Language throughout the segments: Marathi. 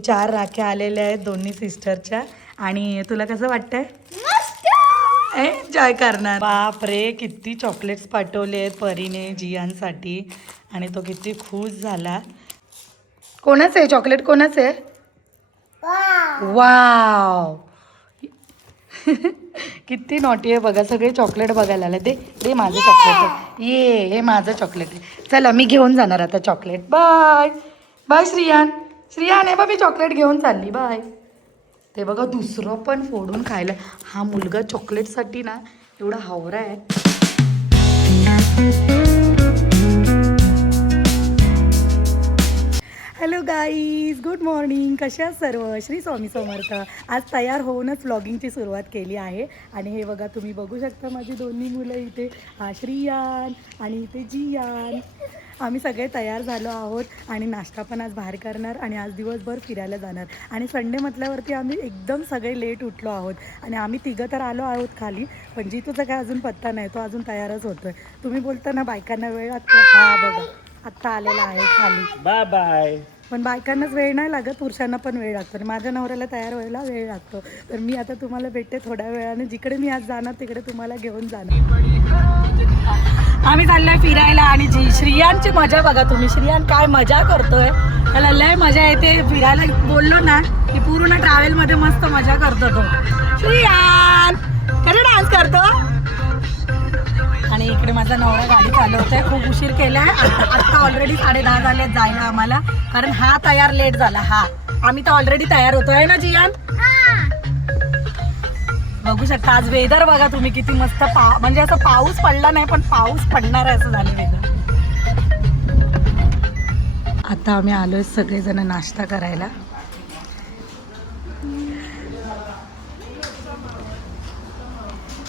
4 राख्या आलेल्या आहेत दोन्ही सिस्टरच्या. आणि तुला कसं वाटतंय? एन्जॉय करणार. बाप रे, किती चॉकलेट्स पाठवले आहेत परीने जियांसाठी आणि तो किती खुश झाला. कोणाचं आहे चॉकलेट? कोणाचं आहे? वाव किती नॉटी आहे बघा. सगळे चॉकलेट बघायला आले. दे दे माझं चॉकलेट. हे माझं चॉकलेट आहे. चला मी घेऊन जाणार आता chocolate. Bye bye Shriyan. Shriyan आहे बा, मी चॉकलेट घेऊन चालली. बाय. ते बघा दुसरं पण फोडून खायला. हा मुलगा चॉकलेटसाठी ना एवढा हावरा आहे. Hello guys, good morning. कशा सर्व? श्री स्वामी समर्थ. आज तयार होऊनच व्लॉगिंगची सुरुवात केली आहे. आणि हे बघा तुम्ही बघू शकता माझी दोन्ही मुलं इथे. हा श्रियान आणि इथे जियान. आम्ही सगळे तयार झालो आहोत आणि नाश्ता पण आज बाहेर करणार आणि आज दिवसभर फिरायला जाणार. आणि संडे म्हटल्यावरती आम्ही एकदम सगळे लेट उठलो आहोत. आणि आम्ही तिघं तर आलो आहोत खाली, पण जितूचा काय अजून पत्ता नाही. तो अजून तयारच होतोय. तुम्ही बोलता ना बायकांना वेळ लागतो. हा बघा आत्ता आलेला आहे खाली. Bye bye. पण बायकांनाच वेळ नाही लागत, पुरुषांना पण वेळ लागतो. आणि माझ्या नवऱ्याला तयार व्हायला वेळ लागतो. तर मी आता तुम्हाला भेटते थोड्या वेळाने. जिकडे मी आज जाणार तिकडे तुम्हाला घेऊन जाणार. आम्ही चाललोय फिरायला. आणि श्रियांची मजा बघा तुम्ही. श्रियान काय मजा करतोय. त्याला लय मजा येते फिरायला. बोललो ना की पूर्ण ट्रॅव्हलमध्ये मस्त मजा करतो तो. श्रियान कधी डान्स करतो. आणि इकडे माझा नवरा गाडी चालवतोय. खूप उशीर केलाय. आत्ता ऑलरेडी 10:30 झाले जायला आम्हाला, कारण हा तयार लेट झाला. आम्ही तर ऑलरेडी तयार होतोय ना जियान. बघू शकता आज वेदर बघा तुम्ही किती मस्त. म्हणजे असं पाऊस पडला नाही पण पाऊस पडणार आहे असं झालं वेदर. आता आम्ही आलोय सगळेजण नाश्ता करायला.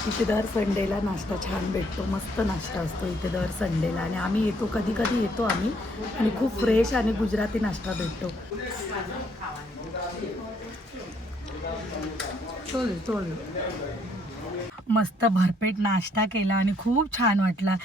इथे दर संडेला नाश्ता छान भेटतो. मस्त नाश्ता असतो इथे दर संडेला. आणि आम्ही येतो, कधी कधी येतो आम्ही. आणि खूप फ्रेश आणि गुजराती नाश्ता भेटतो. चल मस्त भरपेट नाश्ता केला आणि खूप छान वाटला.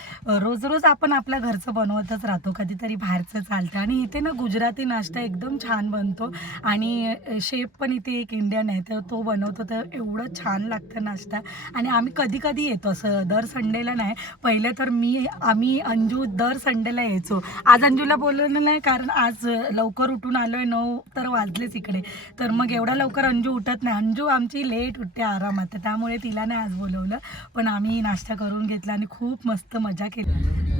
रोज रोज आपण आपल्या घरचं बनवतच राहतो, कधीतरी बाहेरचं चालतं. आणि इथे ना गुजराती नाश्ता एकदम छान बनतो. आणि शेफ पण इथे एक इंडियन आहे, तर तो बनवतो. तर एवढं छान लागतं नाश्ता. आणि आम्ही कधी कधी येतो, असं दर संडेला नाही. पहिले तर आम्ही अंजू दर संडेला यायचो. आज अंजूला बोलवलं नाही कारण आज लवकर उठून आलोय. 9 तर वाजलेच इकडे. तर मग एवढा लवकर अंजू उठत नाही. अंजू आमची लेट उठते आरामात, त्यामुळे तिला नाही आज बोलवलं. पण आम्ही नाश्ता करून घेतला आणि खूप मस्त मजा केली.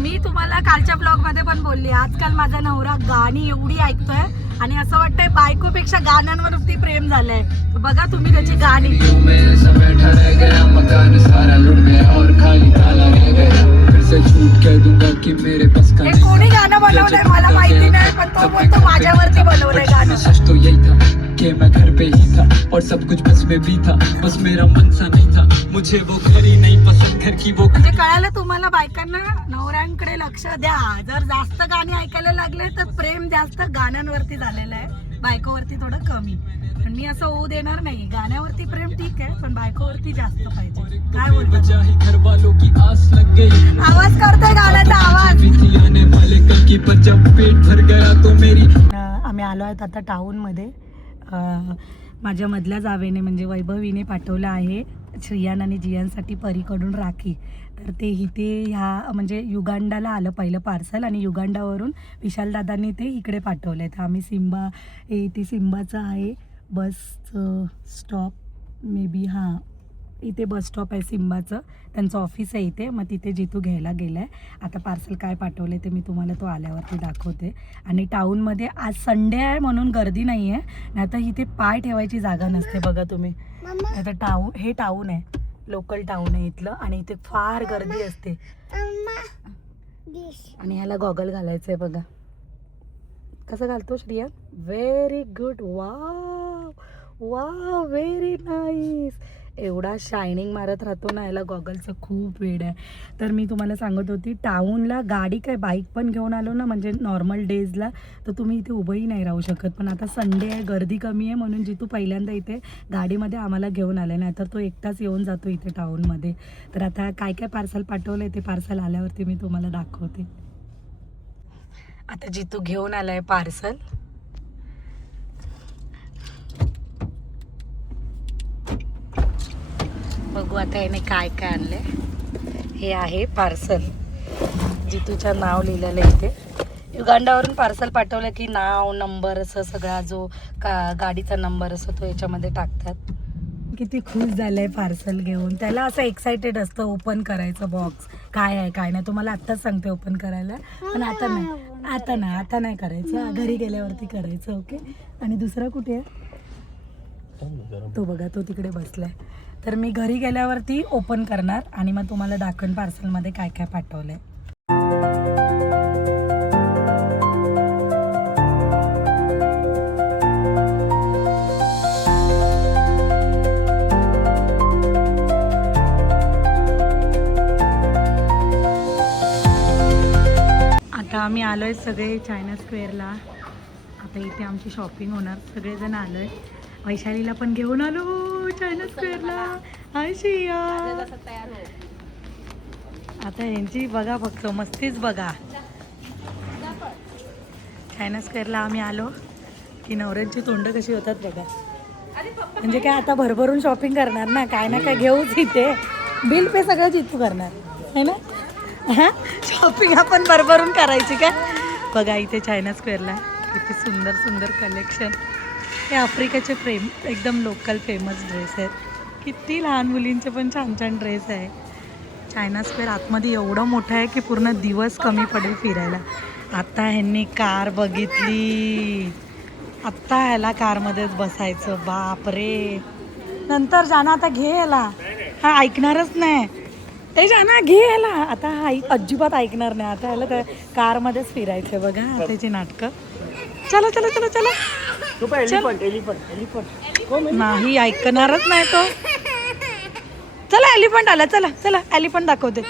मी तुम्हाला कालच्या ब्लॉगमध्ये पण बोलली, आजकाल माझा नवरा गाणी एवढी ऐकतोय आणि असं वाटतंय बायकोपेक्षा गाण्यांवरती प्रेम झालंय. बघा तुम्ही त्याची गाणी. कोणी गाणं बनवलंय मला माहिती नाही, पण तो बोलतो माझ्यावरती बनवलंय गाणं. कि मैं घर पे ही था और सब कुछ बस में भी था, बस मेरा मन सा नहीं था, मुझे वो घरी नहीं पसंद, घर की वो. म्हणजे कळालं तुम्हाला, बायकांना नवऱ्यांकडे लक्ष द्या. जर जास्त गाणी ऐकायला लागले तर प्रेम जास्त गाण्यांवरती झालेलं आहे, बायकोवरती थोडं कमी. पण मी असं होऊ देणार नाही. गाण्यावरती प्रेम ठीक आहे, पण बायकोवरती जास्त पाहिजे. काय बोलतो? घर वालों की आस लग गई. आवाज करतोय गाण्याचा आवाज. आने वाले कल की पर जब पेट भर गया तो मेरी. आम्ही आलो आहेत आता टाऊनमध्ये. माझ्या मधल्या जावेने म्हणजे वैभवीने पाठवलं आहे श्रियान आणि जियांसाठी परीकडून राखी. तर ते इथे ह्या म्हणजे युगांडाला आलं पहिलं पार्सल आणि युगांडावरून विशालदादांनी ते इकडे पाठवलं आहे. तर आम्ही इथे सिम्बाचं आहे बसचं स्टॉप मे बी. हां इथे बस स्टॉप आहे सिम्बाचं, त्यांचं ऑफिस आहे इथे. मग तिथे जितू घ्यायला गेला आहे. आता पार्सल काय पाठवलं ते मी तुम्हाला तो आल्यावरती दाखवते. आणि टाऊनमध्ये आज संडे आहे म्हणून गर्दी नाही आहे, नाही तर इथे पाय ठेवायची जागा नसते. बघा तुम्ही, आता हे टाऊन आहे, लोकल टाऊन आहे इथलं. आणि इथे फार गर्दी असते. आणि ह्याला गॉगल घालायचं आहे बघा. कसं घालतो Shriya? Very good. Wow wow, very nice. एवढा शायनिंग मारत राहतो ना, याला गॉगलचं खूप वेड आहे. तर मी तुम्हाला सांगत होती, टाऊनला गाडी काय बाईक पण घेऊन आलो ना, म्हणजे नॉर्मल डेजला तर तुम्ही इथे उभंही नाही राहू शकत. पण आता संडे आहे, गर्दी कमी आहे, म्हणून जितू पहिल्यांदा इथे गाडीमध्ये आम्हाला घेऊन आले. नाही तर तो एकटाच येऊन जातो इथे टाऊनमध्ये. तर आता काय काय पार्सल पाठवलं आहे ते पार्सल आल्यावरती मी तुम्हाला दाखवते. आता जितू घेऊन आला आहे पार्सल. बघू आता याने काय काय आणले. हे आहे पार्सल, जितूचं नाव लिहिलेलं आहे इथे. युगांडावरून पार्सल पाठवलं की नाव नंबर असं सगळा जो गाडीचा नंबर असतो तो याच्यामध्ये टाकतात. किती खुश झालंय पार्सल घेऊन. त्याला असं एक्सायटेड असतं ओपन करायचं बॉक्स, काय आहे काय नाही. तुम्हाला आत्ताच सांगते ओपन करायला, पण आता नाही करायचं, घरी गेल्यावरती करायचं. ओके. आणि दुसरा कुठे आहे तो बघा, तो तिकडे बसलाय. तर मी घरी गेल्यावरती ओपन करणार आणि मग तुम्हाला दाखवेन पार्सलमध्ये काय काय पाठवलंय. आता आम्ही आलोय सगळे चायना स्क्वेअरला. आता इथे आमची शॉपिंग होणार. सगळेजण आलोय. वैशालीला पण घेऊन आलो चायना स्क्वेअरला. हाय श्रेया. आता यांची बघा फक्त मस्तीच बघा. चायना स्क्वेअरला आम्ही आलो की नवऱ्यांची तोंड कशी होतात बघा. म्हणजे काय आता भरभरून शॉपिंग करणार ना, काय ना काय घेऊच. इथे बिल पे सगळं जितू करणार है ना. हां, शॉपिंग आपण भरभरून करायची का. बघा इथे चायना स्क्वेअरला किती सुंदर सुंदर कलेक्शन. हे आफ्रिकेचे एकदम लोकल फेमस ड्रेस आहेत. किती लहान मुलींचे पण छान छान ड्रेस आहे. चायना स्क्वेअर आतमध्ये एवढं मोठं आहे की पूर्ण दिवस कमी पडेल फिरायला. आता ह्यांनी कार बघितली. आत्ता ह्याला कारमध्येच बसायचं. बापरे. नंतर जाना आता घे याला. हा ऐकणारच नाही. ते जाना घे याला. आता हा अजिबात ऐकणार नाही. आता ह्याला त्या कारमध्येच फिरायचं. बघा त्याची नाटकं. चला चला चला चला. नाही ऐकणारच नाही तो. चला एलिफंट आला. चला चला एलिफंट दाखवते.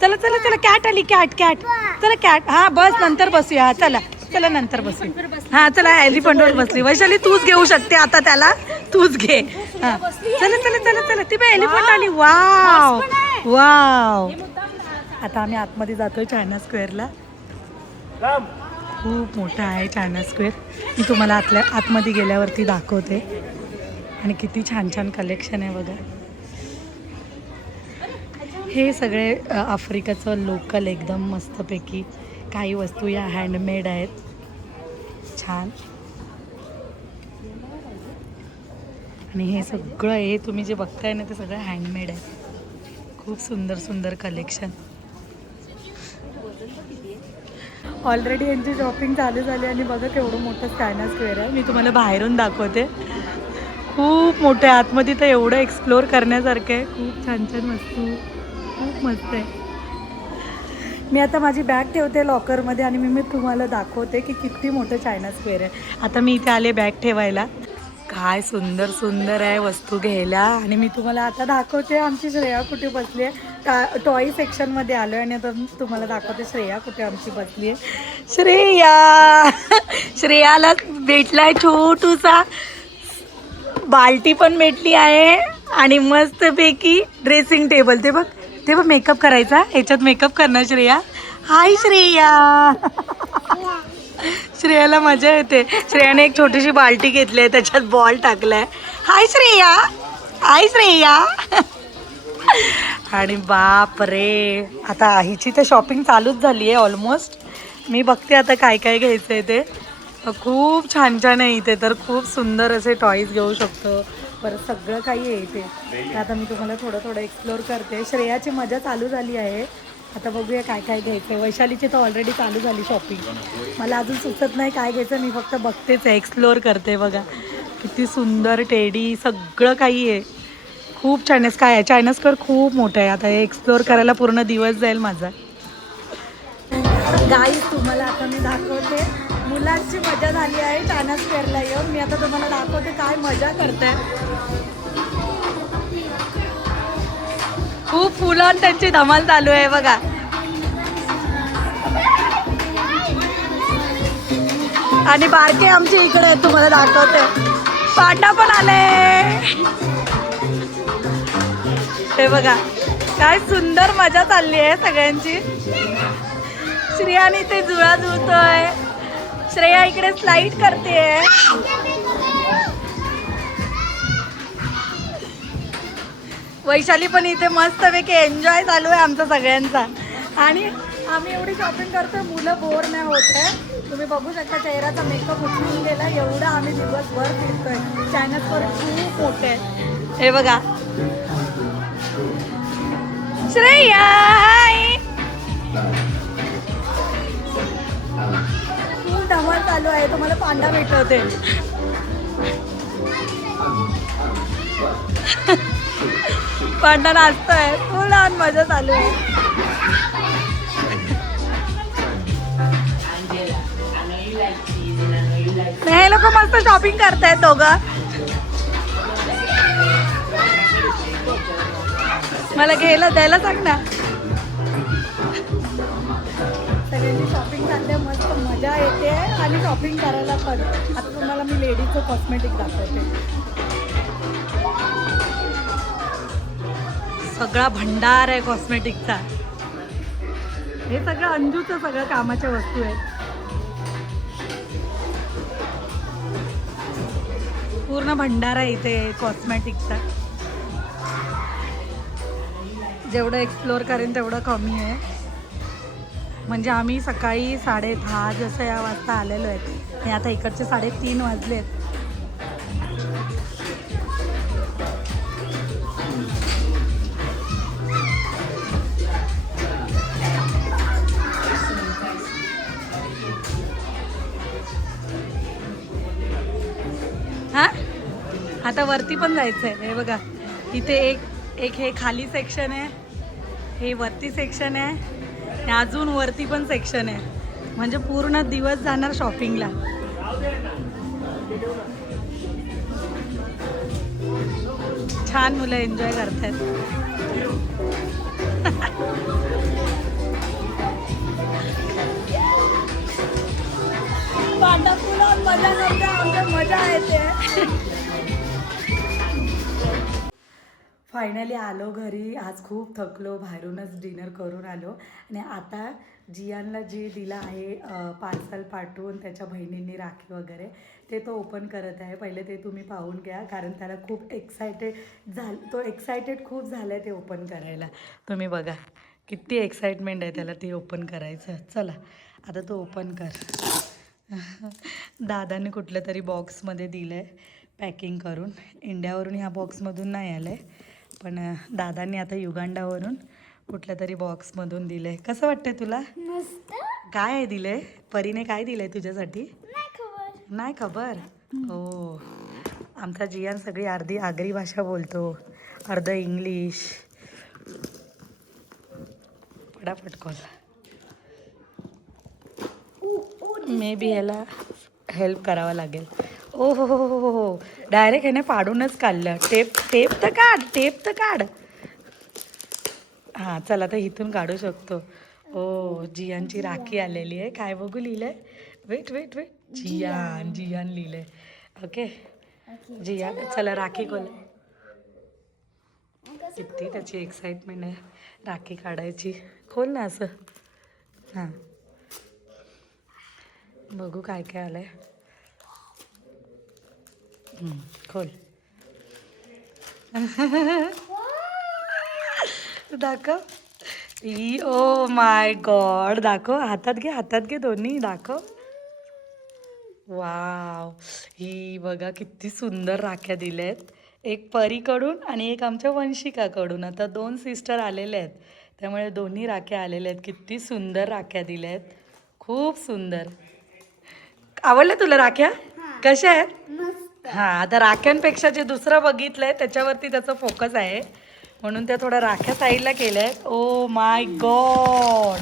चला चला चला. कॅट आली. Cat cat. चला कॅट. हा बस नंतर बसूया. चला चला नंतर बसू. हा चला एलिफंटवर बसली. वैशाली तूच घेऊ शकते आता त्याला. तूच घे. हा चला चला चला चला. ती बाई एलिफंट आली. Wow wow. आता आम्ही आतमध्ये जातोय चायना स्क्वेअरला. खूप मोठा आहे चायना स्क्वेअर. मी तुम्हाला आतमध्ये गेल्यावरती दाखवते. आणि किती छान छान कलेक्शन आहे बघा. हे सगळे आफ्रिकेचं लोकल एकदम मस्तपैकी. काही वस्तू या हँडमेड आहेत छान. आणि हे सगळं हे तुम्ही जे बघताय ना ते सगळं हँडमेड आहे. खूप सुंदर सुंदर कलेक्शन. ऑलरेडी यांची शॉपिंग चालू झाली आणि बघा केवढं मोठं चायना स्क्वेअर आहे. मी तुम्हाला बाहेरून दाखवते. खूप मोठं आहे. आतमध्ये तर एवढं एक्सप्लोअर करण्यासारखं आहे. खूप छान छान वस्तू. खूप मस्त आहे. मी आता माझी बॅग ठेवते लॉकरमध्ये आणि मी तुम्हाला दाखवते की किती मोठं चायना स्क्वेअर आहे. आता मी इथे आले बॅग ठेवायला. काय सुंदर सुंदर आहे वस्तू घ्यायला. आणि मी तुम्हाला आता दाखवते आमची श्रेया कुठे बसली आहे. टॉय सेक्शनमध्ये आलो आहे आणि आता तुम्हाला दाखवते श्रेया कुठे आमची बसली आहे. श्रेयाला भेटला आहे छोटूसा बाल्टी पण भेटली आहे. आणि मस्तपैकी ड्रेसिंग टेबल. ते बघ मेकअप करायचा. ह्याच्यात मेकअप करणार श्रेया. हाय श्रेया. श्रेयाला मजा येते. श्रेयाने एक छोटीशी बाल्टी घेतली आहे त्याच्यात बॉल टाकलाय. हाय श्रेया. हाय श्रेया. आणि बाप रे आता हिची तर शॉपिंग चालूच झाली आहे ऑलमोस्ट. मी बघते आता काय काय घ्यायचं आहे ते. खूप छान छान आहे इथे. तर खूप सुंदर असे टॉईज घेऊ शकतो. परत सगळं काही आहे इथे. आता मी तुम्हाला थोडं थोडं एक्सप्लोअर करते. श्रेयाची मजा चालू झाली आहे. आता बघूया काय काय घ्यायचं आहे. वैशालीची तर ऑलरेडी चालू झाली शॉपिंग. मला अजून सुचत नाही काय घ्यायचं. मी फक्त बघतेच आहे, एक्सप्लोअर करते. बघा किती सुंदर टेडी सगळं काही आहे. खूप छान आहे. काय आहे चायना स्क्वेअर खूप मोठं आहे. आता हे एक्सप्लोअर करायला पूर्ण दिवस जाईल माझा. गाईज तुम्हाला आता मी दाखवते. मुलांची मजा झाली आहे चायना स्क्वेअरला येऊन. मी आता तुम्हाला दाखवते काय मजा करते. खूप फुलं त्यांची धमाल चालू आहे बघा. आणि बारके आमचे इकडे आहेत तुम्हाला दाखवते. पांडा पण आले. हे बघा काय सुंदर मजा चालली आहे सगळ्यांची. श्रेयाने ते जुळा जुळतोय. श्रेया इकडे स्लाइड करते. वैशाली पण इथे मस्तपैकी एन्जॉय चालू आहे आमचा सगळ्यांचा. आणि आम्ही एवढी शॉपिंग करतोय, मुलं बोर नाही होत आहे. तुम्ही बघू शकता चेहऱ्याचा मेकअप उचलून गेला, एवढा आम्ही दिवसभर फिरतोय. चॅनल्सवर खूप मोठे आहे. हे बघा श्रेया, खूप धमाल चालू आहे. तुम्हाला पांडा भेटवते. पांडा नाचतोय, फुल ऑन मजा चालू आहे. हे लोक मस्त शॉपिंग करतायत दोघं. मला घ्यायला द्यायला सांग ना. सगळ्यांची शॉपिंग चालते, मस्त मजा येते आणि शॉपिंग करायला पण. आता तुम्हाला मी लेडीजचं कॉस्मेटिक दाखवते. सगळा भंडार आहे कॉस्मेटिकचा. हे सगळं अंजूचं सगळं कामाच्या वस्तू आहेत. पूर्ण भंडार आहे इथे कॉस्मेटिकचा. जेवढं एक्सप्लोअर करेन तेवढं कमी आहे. म्हणजे आम्ही सकाळी 10:30 जसं या वाजता आलेलो आहेत आणि आता इकडचे 3:30 वाजले आहेत. हां, आता वरती पण जायचं आहे. हे बघा इथे एक हे खाली सेक्शन आहे, हे वरती सेक्शन आहे आणि अजून वरती पण सेक्शन आहे. म्हणजे पूर्ण दिवस जाणार शॉपिंगला. छान मुलं एन्जॉय करतात. पांडा फुला मजा करते, आमच्या मजा येते. फायनली आलो घरी. आज खूप थकलो, बाहेरूनच डिनर करून आलो. आणि आता जियानला जे दिलं आहे पार्सल पाठवून त्याच्या बहिणींनी राखी वगैरे, ते तो ओपन करत आहे. पहिले ते तुम्ही पाहून घ्या, कारण त्याला खूप तो एक्सायटेड खूप झाला आहे ते ओपन करायला. तुम्ही बघा किती एक्साइटमेंट आहे त्याला ते ओपन करायचं. चला आता तो ओपन कर. दादाने कुठल्या तरी बॉक्समध्ये दिलं आहे पॅकिंग करून. इंडियावरून ह्या बॉक्समधून नाही आलं आहे, पण दादांनी आता युगांडावरून कुठल्या तरी बॉक्समधून दिलं आहे. कसं वाटतंय तुला? मस्त. काय आहे दिलं आहे? परीने काय दिलं आहे तुझ्यासाठी? नाही खबर. हो, आमचा जियान सगळी अर्धी आगरी भाषा बोलतो, अर्ध इंग्लिश. पटापट खोल. मे बी ह्याला हेल्प करावं लागेल. ओ हो हो हो हो, डायरेक्ट ह्याने पाडूनच काढलं. टेप तर काढ. हां चला, आता इथून काढू शकतो. ओ, जियानची राखी आलेली आहे. काय बघू लिहिलंय? वेट. जियान लिहिलंय. ओके जियान, चला राखी खोल. किती त्याची एक्साइटमेंट आहे राखी काढायची. खोल ना असं. हां बघू काय काय आलंय. खोल. दाखव. ओ माय गॉड, दाखव. हातात घे दोन्ही, दाखव. वाव, ही बघा किती सुंदर राख्या दिल्या आहेत. एक परीकडून आणि एक आमच्या वंशिकाकडून. आता 2 सिस्टर आलेल्या आहेत, त्यामुळे दोन्ही राख्या आलेल्या आहेत. किती सुंदर राख्या दिल्या आहेत, खूप सुंदर. आवडल्या तुला राख्या? कशा आहेत? हां, आता राख्यांपेक्षा जे दुसरं बघितलं आहे त्याच्यावरती त्याचा फोकस आहे, म्हणून त्या थोड्या राख्या साईडला केल्या आहेत. ओ माय गॉड,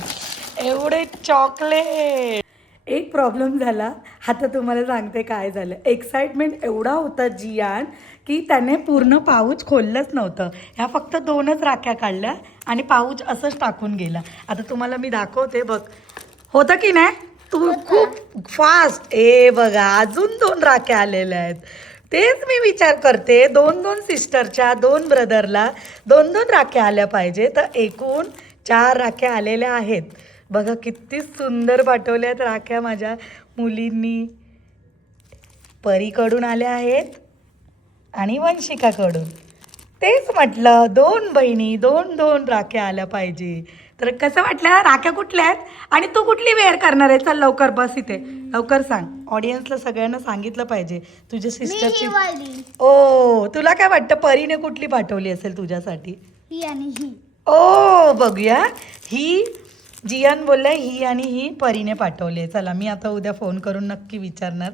एवढे चॉकलेट. एक प्रॉब्लेम झाला, आता तुम्हाला सांगते काय झालं. एक्साइटमेंट एवढा होता जियान की त्याने पूर्ण पाऊच खोललंच नव्हतं. ह्या फक्त 2च राख्या काढल्या आणि पाऊच असंच टाकून गेला. आता तुम्हाला मी दाखवते, बघ होतं की नाही. तू खूप फास्ट. बघा अजून 2 राख्या आलेल्या आहेत. तेच मी विचार करते, 2 सिस्टरच्या, 2 ब्रदरला 2 राख्या आल्या पाहिजे. तर एकूण 4 राख्या आलेल्या आहेत. बघा किती सुंदर पाठवल्या आहेत राख्या माझ्या मुलींनी. परीकडून आल्या आहेत आणि वंशिकाकडून. तेच म्हटलं 2 बहिणी 2 राख्या आल्या पाहिजे. तर कसं वाटलं राख्या कुठल्या आहेत आणि तू कुठली वेअर करणार आहे? चल लवकर बस इथे, लवकर सांग. ऑडियन्सला सगळ्यांना सांगितलं पाहिजे तुझ्या सिस्टरची. ओ तुला काय वाटतं परीने कुठली पाठवली असेल तुझ्यासाठी? ही आणि ही. ओ बघूया. ही जियान बोललाय ही आणि ही परीने पाठवली आहे. चला मी आता उद्या फोन करून नक्की विचारणार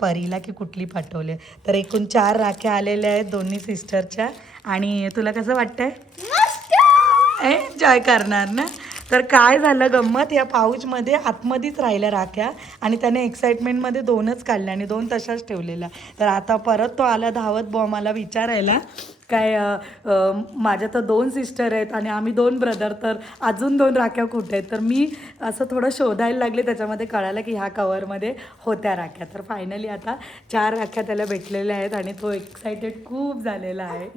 परीला की कुठली पाठवली. तर एकूण 4 राख्या आलेल्या आहेत दोन्ही सिस्टरच्या. आणि तुला कसं वाटतंय? एन्जॉय करणार ना. तर काय झालं गंमत, या पाऊचमध्ये आतमध्येच राहिल्या राख्या आणि त्याने एक्साइटमेंटमध्ये 2च काढल्या आणि 2 तशाच ठेवलेल्या. तर आता परत तो आला धावत मला विचारायला काय माझ्या तर 2 सिस्टर आहेत आणि आम्ही 2 ब्रदर, तर अजून 2 राख्या कुठे आहेत? तर मी असं थोडं शोधायला लागले, त्याच्यामध्ये कळालं की ह्या कवरमध्ये होत्या राख्या. तर फायनली आता 4 राख्या त्याला भेटलेल्या आहेत आणि तो एक्सायटेड खूप झालेला आहे.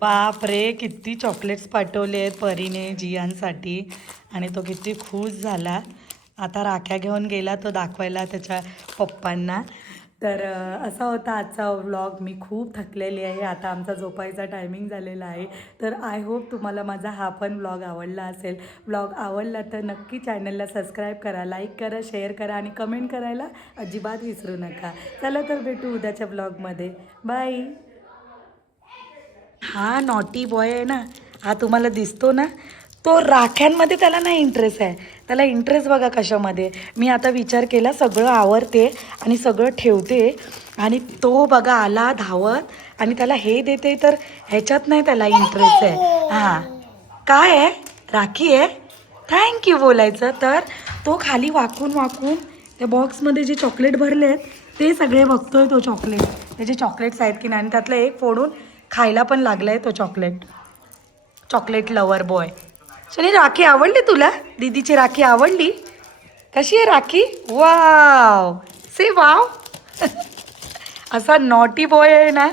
बाप रे किती चॉकलेट्स पाठवले आहेत परीने जियांसाठी आणि तो किती खुश झाला. आता राख्या घेऊन गेला तो दाखवायला त्याच्या पप्पांना. तर असा होता आजचा व्लॉग. मी खूप थकलेली आहे, आता आमचा झोपायचा टायमिंग झालेला आहे. तर आय होप तुम्हाला माझा हा पण व्लॉग आवडला असेल. व्लॉग आवडला तर नक्की चॅनलला सबस्क्राईब करा, लाईक करा, शेअर करा आणि कमेंट करायला अजिबात विसरू नका. चला तर भेटू उद्याच्या व्लॉगमध्ये. बाय. हा नॉटी बॉय आहे ना, हा तुम्हाला दिसतो ना, तो राख्यांमध्ये त्याला नाही इंटरेस्ट आहे. त्याला इंटरेस्ट बघा कशामध्ये. मी आता विचार केला सगळं आवरते आणि सगळं ठेवते आणि तो बघा आला धावत आणि त्याला हे देते, तर ह्याच्यात नाही त्याला इंटरेस्ट आहे. हां काय आहे? राखी आहे, थँक्यू बोलायचं. तर तो खाली वाकून वाकून त्या बॉक्समध्ये जे चॉकलेट भरले आहेत ते सगळे बघतोय तो चॉकलेट, त्याचे चॉकलेट्स आहेत की नाही. आणि त्यातलं एक फोडून खायला पण लागला आहे तो chocolate lover boy. Shani rakhi आवडली तुला? दीदीची राखी आवडली? कशी आहे राखी? वाव से वाव. असा नॉटी बॉय आहे ना.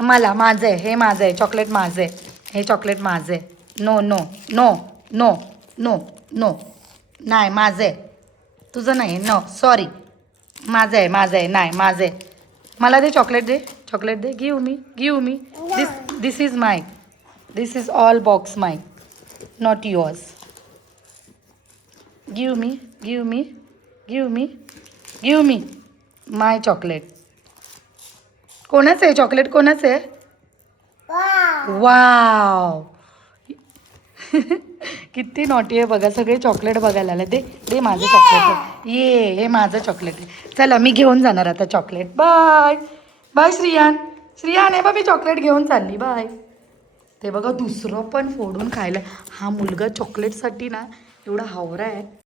माझं आहे हे, माझं आहे चॉकलेट, माझं आहे हे चॉकलेट, माझं आहे. No no no no no no नाही माझं आहे, तुझं नाही. नो सॉरी, माझं आहे नाही माझं आहे. मला दे चॉकलेट, दे. Give me. This is my, this is all box my, not yours. Give me my chocolate. कोणाचं आहे चॉकलेट? कोणाचं आहे? वाव. किती नॉटी आहे बघा, सगळे चॉकलेट बघायला आले. दे माझं चॉकलेट. हे माझं चॉकलेट आहे. चला मी घेऊन जाणार आता चॉकलेट. बाय श्रियान आहे बा, मी चॉकलेट घेऊन चालली. बाय. ते बघा दुसरं पण फोडून खायला. हा मुलगा चॉकलेटसाठी ना एवढा हावरा आहे.